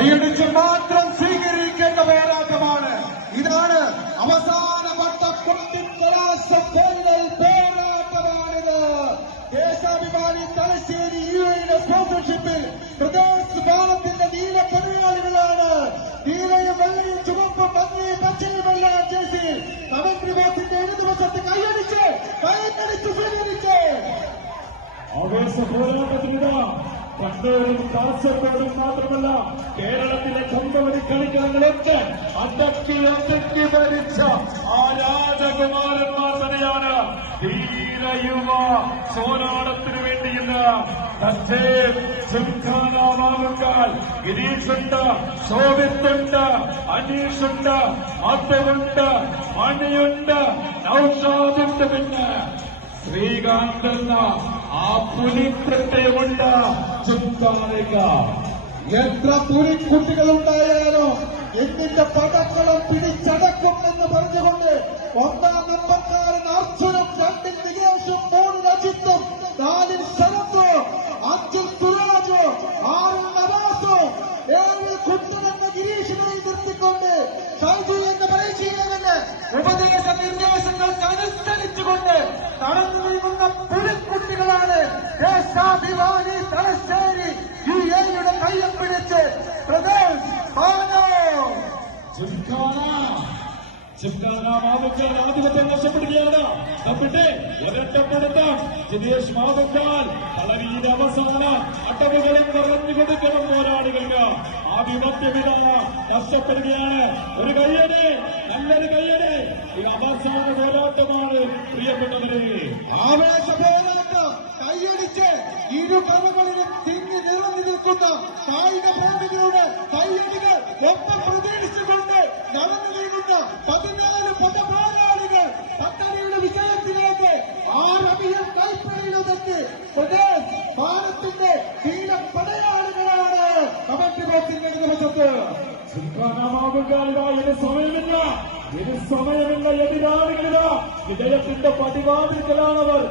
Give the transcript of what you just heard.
കൈയടിച്ച് മാത്രം സ്വീകരിക്കേണ്ട പോരാട്ടമാണ്. ഇതാണ് അവസാനവട്ട പോരാട്ടമാണിത്. ദേശാഭിമാനി തലശ്ശേരി യുഎയുടെ സ്പോൺസർഷിപ്പിൽ പ്രദേശ് ബാലത്തിന്റെ നീല പടയാളികളാണ്. നീലയും വെള്ളയും ചുവപ്പും മഞ്ഞയും പച്ചയുമെല്ലാം ചേർത്തി കമന്ററി ബോക്സിന്റെ ഇടതുവശത്ത് കൈയടിച്ച് സ്വീകരിച്ച് ആവേശ പോരാട്ടത്തിനിതാ കണ്ണൂരും കാസർഗോഡും മാത്രമല്ല കേരളത്തിലെ കമ്പവരി കളിക്കാരങ്ങളൊക്കെ അടക്കി ഭരിച്ച ആ രാജകുമാരന്മാർ തന്നെയാണ് ധീരയുവ സോനാടത്തിനു വേണ്ടിയുള്ള സിംഖാനാമാവുണ്ടാൽ ഗിരീഷുണ്ട്, ശോഭിത്തുണ്ട്, അനീഷുണ്ട്, അതുണ്ട്, മണിയുണ്ട്, നൌഷാദുണ്ട്, പിന്നെ ശ്രീകാന്ത് എന്ന ആ പുലിപ്രത്യമുണ്ട്. ചുറ്റാനേക്ക എത്ര പുലിക്കുട്ടികളുണ്ടായാലും എന്നിന്റെ പടക്കളം പിടിച്ചടക്കുമെന്ന് പറഞ്ഞുകൊണ്ട് 1-ാം നമ്പർക്കാരൻ അർജുനും, 2-ൽ നികേഷും, 3-ൽ അജിത്തും, 4-ൽ ശരത്തും, 5-ൽ സുരാജും, 6-ൽ നവാസും, 7-ൽ കുട്ടനെന്ന ഗിരീഷിനെ നിർത്തിക്കൊണ്ട് ഷൈജു എന്ന പരിശീലകന് ഉപദേശ നിർദ്ദേശങ്ങൾക്ക് അനുസരിച്ചുകൊണ്ട് നടന്നു നീങ്ങുന്ന പുലിക്കുട്ടികളാണ് ദേശാഭിമാനി തലശ്ശേരി യുഎയുടെ കയ്യം പിടിച്ച് പ്രദേശ് മാവുക്കാൽ ആധിപത്യം നഷ്ടപ്പെടുകയാണ്. തപ്പിട്ട് ഒരൊറ്റപ്പെടുത്താൻ ജിതേഷ് മാവുക്കാൽ കളരിയുടെ അവസാന അടവുകളും പറഞ്ഞു കൊടുക്കണം പോരാളികൾക്ക്. ആധിപത്യമിതാണ് നഷ്ടപ്പെടുകയാണ്. ഒരു കയ്യടി, നല്ലൊരു കയ്യടി. ഈ അവസാന പോരാട്ടമാണ് പ്രിയപ്പെട്ടവരെ. ആവേശ പോരാട്ടം കൈയടിച്ച് ഇരുകരകളിലും തിങ്ങി നിറഞ്ഞു നിൽക്കുന്ന കായിക പ്രേമികളുടെ കൈയടികൾ ഒപ്പം പ്രതീക്ഷിച്ചുകൊണ്ട് നടന്നു നീങ്ങുന്ന 14 പടപോരാളികൾ പട്ടണിയുടെ വിജയത്തിലേക്ക് 6 അഭിയം കൈപ്പിടിയിലൊതുക്കി പ്രദേശ് ഭാരത്തിന്റെ തീരപ്പടയാളികളാണ്. കമന്ററി ബോക്സിന്റെ ദിവസത്ത് ഇത് സമയമില്ല, ഇത് സമയമില്ല. എതിരാളികളില്ല. വിജയത്തിന്റെ പടിവാതിൽക്കലാണവർ.